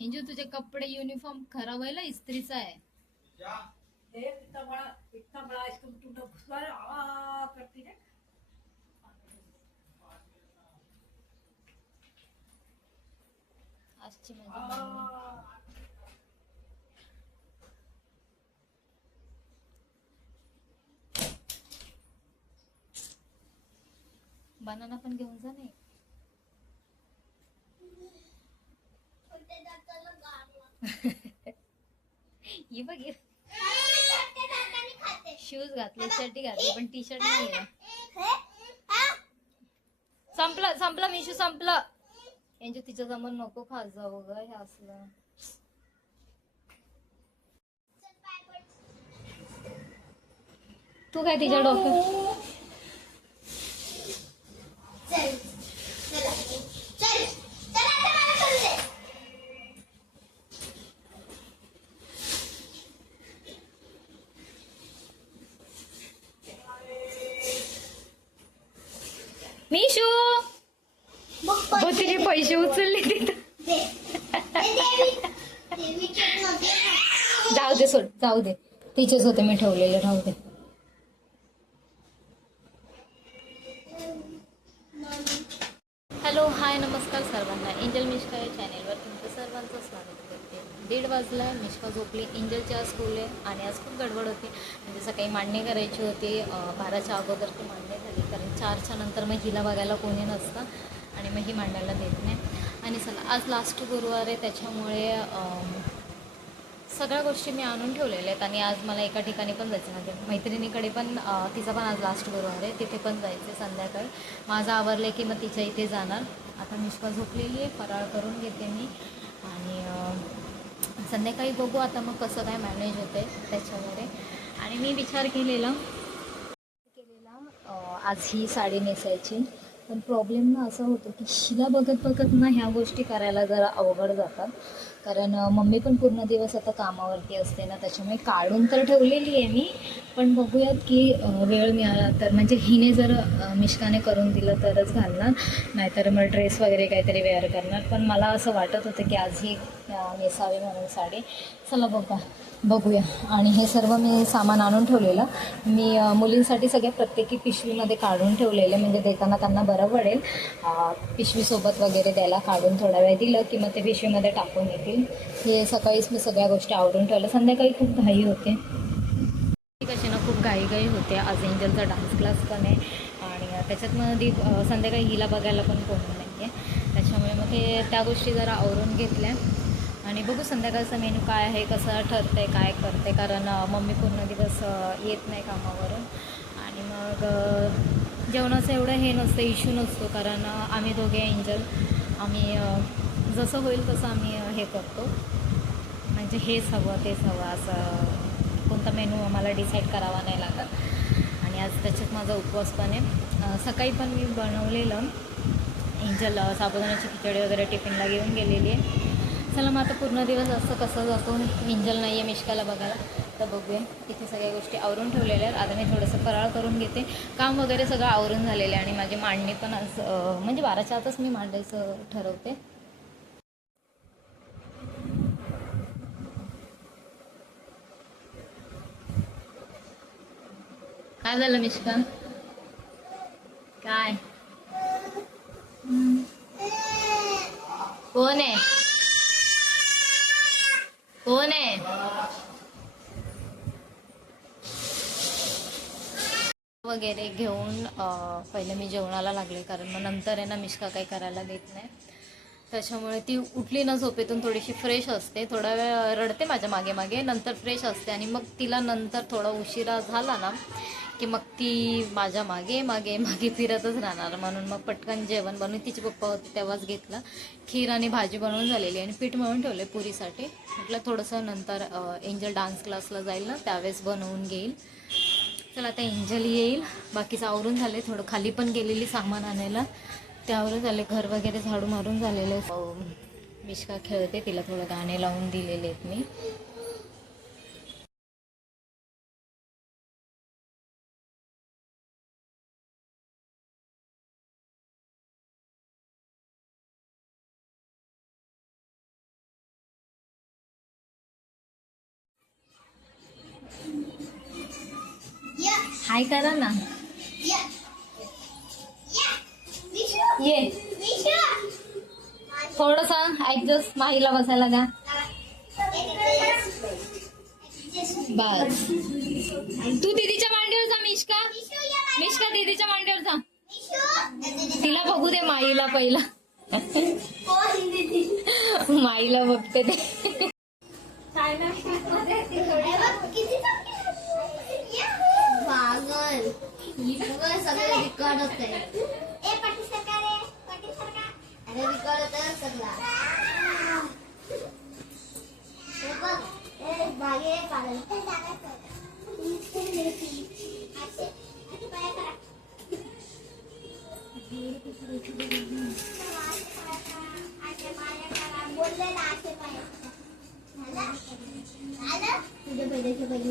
इंजू तुझे कपडे युनिफॉर्म खराब व्हायला इस्त्रीचा आहे. आजची बनाना पण घेऊन जा नाही. ये बघ शूज घातले शर्ट घातली पण टी शर्ट नाही आहे. संपलं संपलं मिशू संपलं. यांच्या तिच्या जमन नको खात जाऊ ग हे असलं. तू काय तिच्या डोक्यात मिशू तिने पैसे उचलले तिथं. जाऊ दे सोड जाऊ दे तिचेच होते मी ठेवलेले राहू दे. हॅलो हाय नमस्कार सर्वांना. एंजल मिश्का या चॅनेलवर तुमचं सर्वांचं स्वागत करते. 1:30 वाजला. मिश्का झोपली. एंजलची आज स्कूल आहे आणि आज खूप गडबड होती. म्हणजे सकाळी मांडणी करायची होती. 12च्या अगोदर ती मांडणी झाली कारण 4च्या नंतर मग हिला बघायला कोणी नसतं आणि मग ही मांडायला देत नाही. आणि चला आज लास्ट गुरुवार आहे त्याच्यामुळे सगळ्या गोष्टी मी आणून ठेवलेल्या आहेत. आणि आज मला एका ठिकाणी पण जायचं म्हणजे मैत्रिणीकडे पण तिचा पण आज लास्ट गुरुवार आहे तिथे पण जायचं संध्याकाळी. माझं आवरलं की मग तिच्या इथे जाणार. आता मिश्का झोपलेली आहे. फराळ करून घेते मी आणि संध्याकाळी बघू आता मग कसं काय मॅनेज होते त्याच्यामध्ये. आणि मी विचार केलेला आज ही साडी नेसायची पण प्रॉब्लेम ना असं होतं की हिला बघत बघत ना ह्या गोष्टी करायला जरा अवघड जातात. कारण मम्मी पण पूर्ण दिवस आता कामावरती असते ना त्याच्यामुळे काढून तर ठेवलेली आहे मी. पण बघूयात की वेळ मिळाला तर म्हणजे हिने जर मिश्काने करून दिलं तरच घालणार नाहीतर मग ड्रेस वगैरे काहीतरी वेअर करणार. पण मला असं वाटत होतं की आज ही नेसावी म्हणून साडी. चला बघूया. आणि हे सर्व मी सामान आणून ठेवलेलं मी मुलींसाठी सगळ्या प्रत्येकी पिशवीमध्ये काढून ठेवलेले म्हणजे देताना त्यांना बरं पडेल. पिशवीसोबत वगैरे द्यायला काढून थोडा वेळ दिलं की मग ते पिशवीमध्ये टाकून येतील. हे सकाळीच मी सगळ्या गोष्टी आवरून ठेवल्या. संध्याकाळी खूप घाई होते कशी ना खूप घाई होते. आज एंजलचा डान्स क्लास पण आहे आणि त्याच्यात मध्ये संध्याकाळी हिला बघायला पण कोण नाही आहे त्याच्यामुळे मग ते त्या गोष्टी जरा आवरून घेतल्या. आणि बघू संध्याकाळचा मेनू काय आहे कसं ठरतं आहे काय करते कारण मम्मी पूर्ण दिवस येत नाही कामावरून. आणि मग जेवणाचं एवढं हे नसतं इश्यू नसतो कारण आम्ही दोघे एंजल आम्ही जसं होईल तसं आम्ही हे करतो. म्हणजे हेच हवं तेच हवं असं कोणता मेनू आम्हाला डिसाईड करावा नाही लागत. आणि आज त्याच्यात माझा उपवास पण आहे. सकाळी पण मी बनवलेलं एंजल साबुदाण्याची खिचडी वगैरे टिफिनला घेऊन गेलेली आहे. चला मग आता पूर्ण दिवस असं कसं जातो. एंजल नाही आहे मिश्काला बघायला तर बघूया. इथे सगळ्या गोष्टी आवरून ठेवलेल्या आहेत. आता मी थोडंसं फराळ करून घेते. काम वगैरे सगळं आवरून झालेलं आहे आणि माझी मांडणी पण आज म्हणजे 12च्या आतच मी मांडायचं ठरवते. काय झालं मिश्का काय कोण आहे कोण आहे वगैरे घेऊन पहिले मी जेवणाला लागले कारण मग नंतर आहे ना मिश्का काही करायला देत नाही. त्याच्यामुळे ती उठली ना झोपेतून थोडीशी फ्रेश असते. थोडा वेळ रडते माझ्या मागे मागे नंतर फ्रेश असते. आणि मग तिला नंतर थोडा उशिरा झाला ना की मग ती माझ्या मागे मागे मागे फिरतच राहणार. म्हणून मग पटकन जेवण बनवून तिचे पप्पा होते तेव्हाच घेतलं. खीर आणि भाजी बनवून झालेली आणि पीठ मळून ठेवले पुरीसाठी. म्हटलं थोडंसं नंतर एंजल डान्स क्लासला जाईल ना त्यावेळेस बनवून घेईल. चला आता एंजल येईल. बाकीचं आवरून झाले. थोडं खाली पण गेलेली सामान आणायला त्यावरून झाले. घर वगैरे झाडू मारून झालेले. मिश्का खेळते तिला थोडं गाणे लावून दिलेले आहेत मी. हाय करा ना. ये थोडस ऍडजस्ट माहीला बसायला द्या. बस तू दीदीच्या मांडीवर जा. मिष्का मिष्का दीदीच्या मांडीवर जा. तिला बघू दे माईला पहिला. माईला बघते ते. पागल सगळं रिकॉर्ड होत आहे. अरे रिकॉर्ड होत आहे सगळा. बागे पागल बोललेला आशे पाय तुझ्या पहिल्याच्या मारला.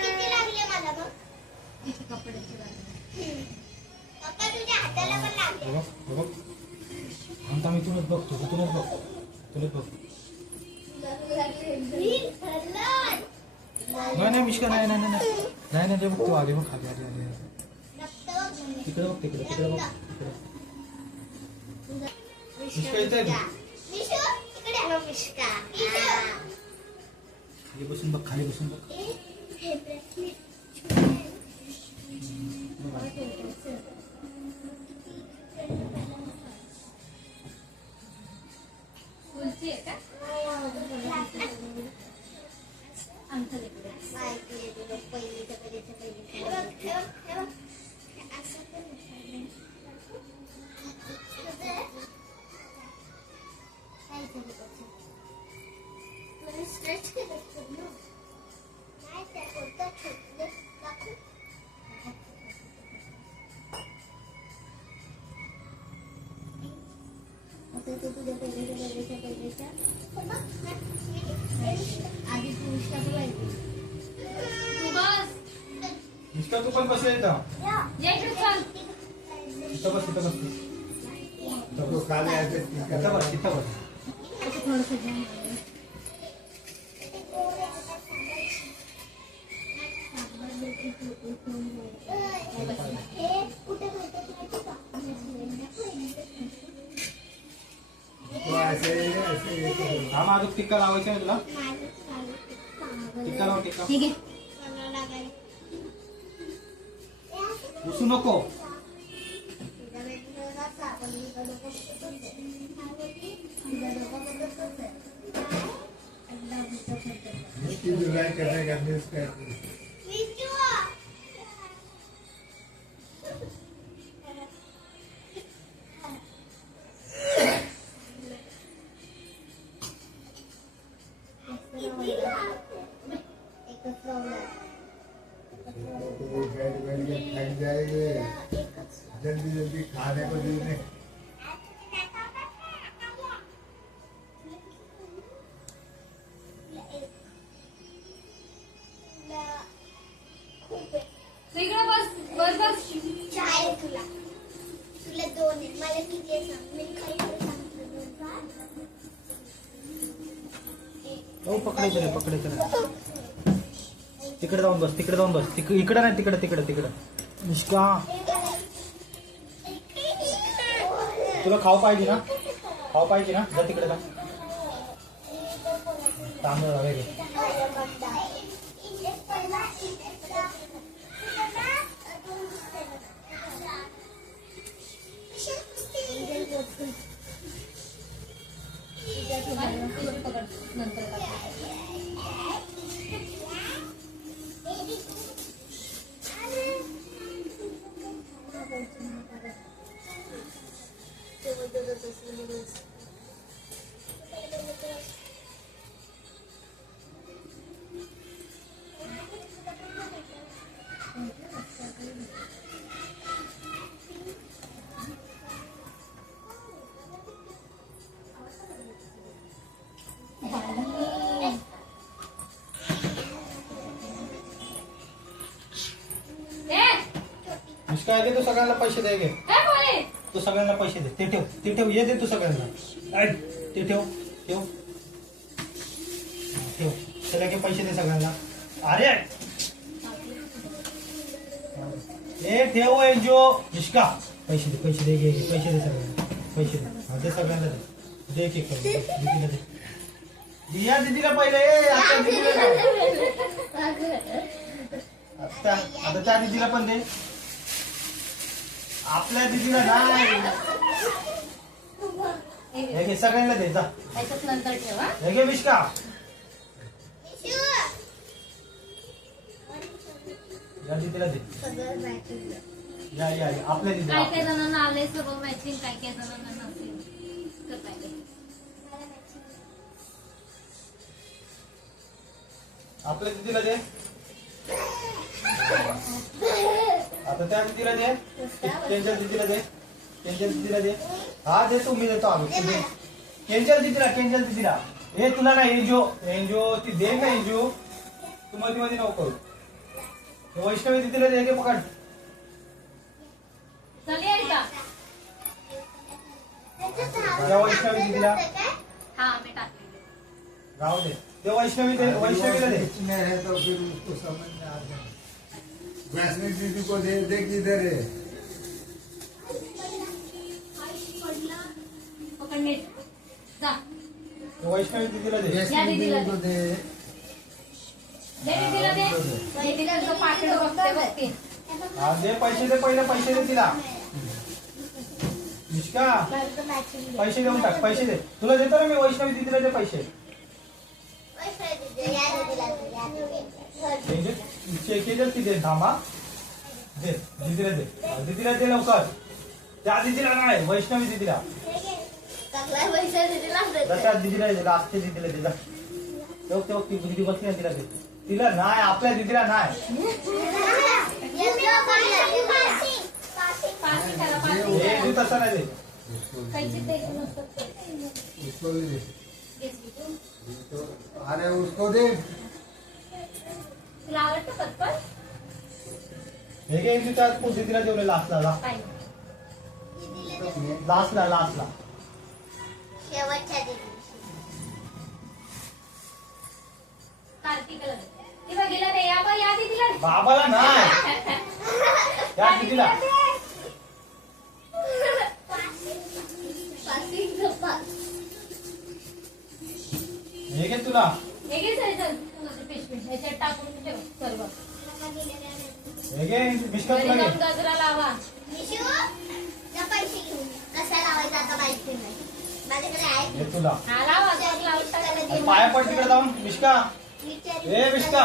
किती लागले मला मग कपड्याची पप्पा तुझ्या हाताला पण लागले. आता मी तुलाच बघतो तुलाच बघ तुलाच बघ. नाही मिष्का नाही नाही नाही नाही नाही ते बघतो आधी बघ खाली आधी आधी तिकडे बघ तिकडे तिकडे बघ तिकडे. मिष्का येते खाली बसून बघ खाली बसून बघ. फुलची आहे का? स्ट्रेच केलं ना नाही त्या कोणता छोटे दाखव. आता ते तुझ्या पहिल्याच्या आधी तू विश्वास पाहिजे. तू बस. मिष्का तू पण बस येतं ये इकडे चल. इथं बस इथं बस इथं बस इथं बस. थोडस घ्या. हा माझं टिक्का लावायचा आहे तुला. टिक्का लाव टिक्का. ठीक आहे. घुसू नको. जल्दी जल्दी खाने को देने. इकडे बस बस बस. चाय तुला तुला दोन आहे. मला किती आहे सांग. मी काही सांगितलं हो पकडायचं नाही पकडायचं नाही. तिकडे जाऊन बस तिकडे जाऊन बस. इकडे नाही तिकडे तिकडे तिकडे. मिष्का तुला खाऊ पाहिजे ना खाऊ पाहिजे ना जा तिकडे जा. तांदूळ वगैरे पकड नंतर मिष्का आहे तू सगळ्यांना पैसे दे घे. तू सगळ्यांना पैसे दे. ते ठेव ये दे तू सगळ्यांना. ऐक, ते ठेव ठेव ठेव. चला घे पैसे दे सगळ्यांना. अरे ए ठेव एंजो. मिष्का पैसे दे घे पैसे दे सगळ्यांना. पैसे दे. हा दे सगळ्यांना दे एक एक दीदीला दे. दिया दीदीला पहिले. आता दीदीला दे. आता त्या दीदीला पण दे. आपल्या दीदीला नाही. हे घे सगळ्यांना दे जा. त्याच्यात नंतर ठेवा. हे घे मिष्का. या दीदीला दे. सगळं मॅचिंग. या आपल्या दीदीला. काय जणांना आलंय सगळं मॅचिंग, काय जणांना नसेल तर काय ते. आपल्या दीदीला दे. आता त्या दीदीला दे. केंजल दीदीला दे. केंजल दीदीला दे. हा दे तू, मी देतो आम्ही. केंजल दीदीला. हे तुला ना एंजो ती दे ना एंजो. तू मध्ये मध्ये नको करू. वैष्णवी दीदीला दे. घे पकड. चल ये का. त्या वैष्णवी दीदीला हा मी टाकले. राहू दे. ते वैष्णवीला दे. नहीं है तो फिर उसको समझ में आ जाए. वैष्णवी दीदी को दे किधर है. पकड नीट. जा. वैष्णवी दीदीला दे. वैष्णवी दीदी को दे. दीदीला दे. दीदीला जो पाकिट बघते. हा दे पैसे दे. पहिले पैसे दे तिला. मिष्का मॅचिंग. पैसे देऊन टाक. पैसे दे. तुला देतो ना मी. वैष्णवी दीदीला दे पैसे. केजल ती दे. थांबा दे. दीदीला दे. दीदीला दे लवकर. त्या दीदीला नाही, वैष्णवी दीदीला. त्या दीदीला दे. लास्ट दीदीला दे जा. तेव्हा ती दीदी बसली ना, तिला दे. तिला नाही, आपल्या दीदीला नाही. हे तू तसं नाही दे. उसको भी दे. अरे उसको दे. तुला आवडतं पत्पल? हे घे तुझ्या दीदीला जेवले लास्टला. लास्टला शेवटच्या दिवशी कार्तिकला दे. ती बघितलं नाही. या बघ, या दीदीला दे. बाबाला नाही, त्या दीदीला. हे घे तुला. हे घे चल पिशवी. ह्याच्यात टाकून ठेव सर्व. हे घे मिष्का घरी तुला घे. जाऊन गजरा लावा. निशू, त्या पैसे घेऊन कसा लावायचा आता माहिती नाही. माझ्याकडे आहे. हे तुला. हा लावा. गजरा लावून टाका. पाया पड तिकडे जाऊन. मिष्का ए, मिष्का.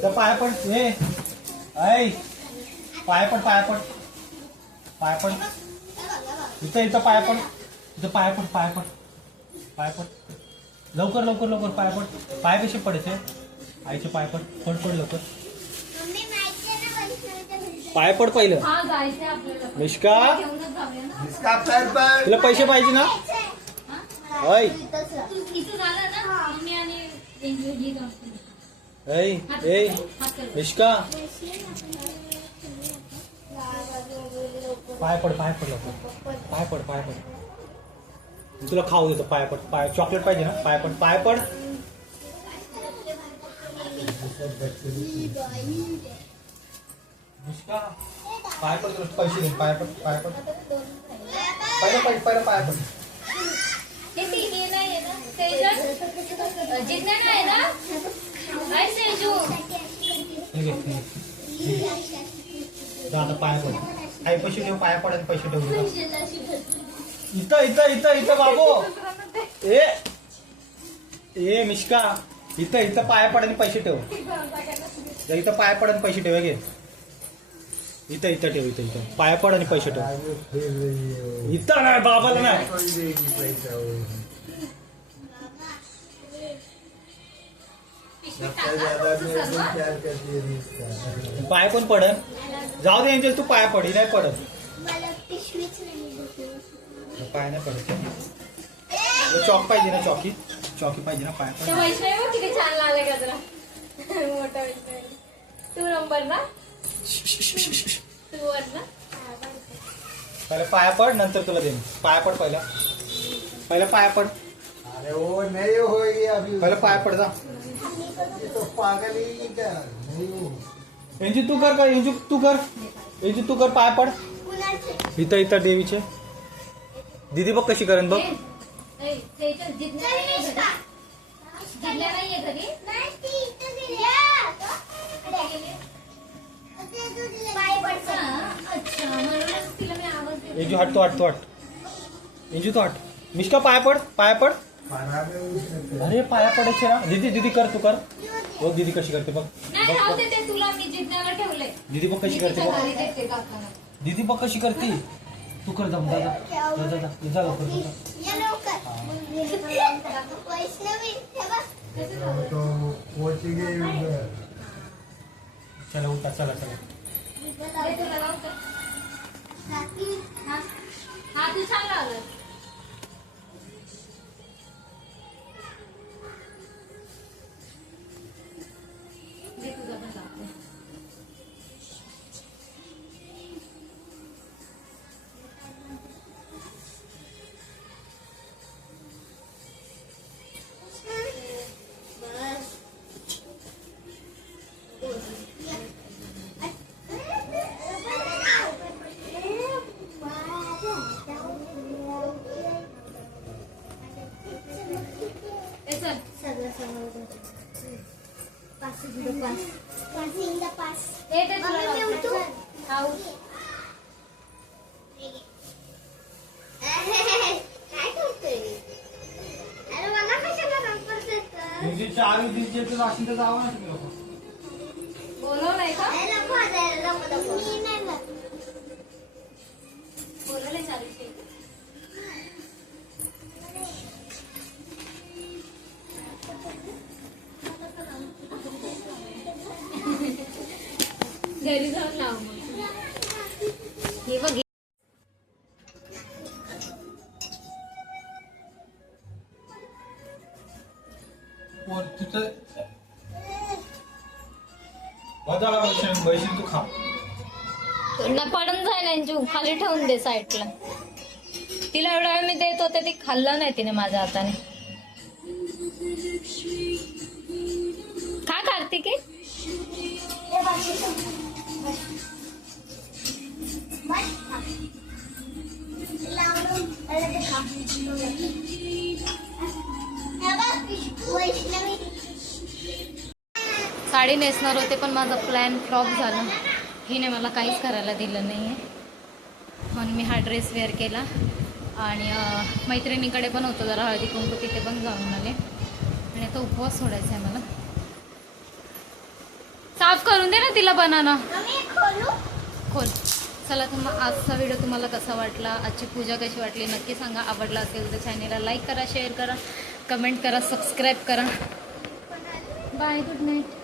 त्या पाया पड. हे ऐ पाया पड. इथं पाया पड. इथं पाया पड. लवकर पाया पड. पाय कसे पडायचे. आईचे पाय पड लवकर. मम्मी माहिती आहे ना वैष्णवीच्या घरी. पाय पड पहिलं. हा जायचंय आपल्याला. मिष्का घेऊनच जाऊया ना. इसका पैर पर. तुला पैसे पाहिजे ना. ऐ तू इथून आला ना. मम्मी आणि एंजॉय घे जाऊन. ऐ हात कर. मिष्का पाय पड लवकर. पाय पड. तुला खाऊ देतो. पाय पड. चॉकलेट पाहिजे ना. पाय पड. मिष्का पाय पड. तुला पैसे दे. पाय पड. पहिलं पाय पड. हे तिघे नाही आहे ना. तेजस जिज्ञा नाही ना. काय सेजू. हे घे. जा आता पाय पड. आई पैसे ठेव. पाया पड आणि पैसे ठेव. इथं बाबू. ए मिष्का इथं पाया पड आणि पैसे ठेव. इथं पाया पड आणि पैसे ठेव. घे इथं ठेव. इथं पाया पड आणि पैसे ठेव. इथं नाही, बाबाला नाही. कोई देगी पैसा वो. सबसे ज्यादा मेरे को प्यार करती है इसका. पाय पण पडन. जाऊ दे एंजल, तू पाया पड. ही नाही पडत. मला पिशवीच नाही. पाय नाही पडत. चॉक पाहिजे ना. चॉकी पाहिजे ना. पाय ते पड. वैष्णवी किती छान लागले गजरा. मोठा वैष्णवी. तू नंबर ना तू वर ना पहिले पाया पड नंतर तुला देईन पाया पड पहिला पाया पड अरे वो नहीं होगी अभी पहिले पाया पड जा ये तो पागल ही क्या नहीं हो एंजू तू कर एंजू तू कर पाया पड कुणाचे इथं देवीचे दीदी बघ कशी करेन बघ नाहीये घरी नाही ती इथं दिल्या ते तुझे पाय पडतं अच्छा म्हणूनच तिला मी आवाज देते. एंजू हट एंजू तो हट मिश्का पाया पड खाना में उसने अरे पाया पडायचे ना दीदी कर तू कर बघ दीदी कशी करते बघ नाही राहू दे ते तुला मी जिज्ञावर ठेवलंय दीदी बघ कशी करते तिच्या बघ घरी देते काकाला दीदी बघ कशी करते तू कर जाऊ जा लवकर या लवकर वैष्णवी हे बघ वो तो पहुंची गई उधर चला उठा चला दे तुला लावतो. काकी हा तू छान लावलं दे तुझा पण लावतो. बस ए चल सगळं समोर पास इन द पास ए ते तुला मम्मी, मी लावतो. उठू? हा, उठ. काय करतोय अरे मला कशाला नंबर देतं चार दिवशी असेल तर जावं ना तुम्ही लोक बोलवलंय का मी नाही जात. बोलवलंय चालू घरी जाऊन लाव मग हे बघ तिथं बैशील तू खा ना पडून जाईल यांची खाली ठेवून दे साईडला तिला एवढा वेळ मी देत होते ती खाल्लं नाही तिने माझ्या हाताने खा कार्तिकी हे बघ, बस खा. लावून अरे ते खा. हे बघ, वैष्णवी साडी नेसणार होते पण माझा प्लॅन फ्लॉप झाला हिने मला काहीच करायला दिलं नाही आहे म्हणून मी हा ड्रेस वेअर केला आणि मैत्रिणीकडे पण होतो जरा हळदी कुंकू तिथे पण जाऊन आले आणि आता उपवास सोडायचा आहे मला साफ करून दे ना तिला बनाना आम्ही खोलू खोल चला आजचा व्हिडिओ तुम्हाला कसा वाटला आजची पूजा कशी वाटली नक्की सांगा आवडला असेल तर चॅनेलला लाईक करा शेअर करा कमेंट करा सबस्क्राईब करा बाय गुड नाईट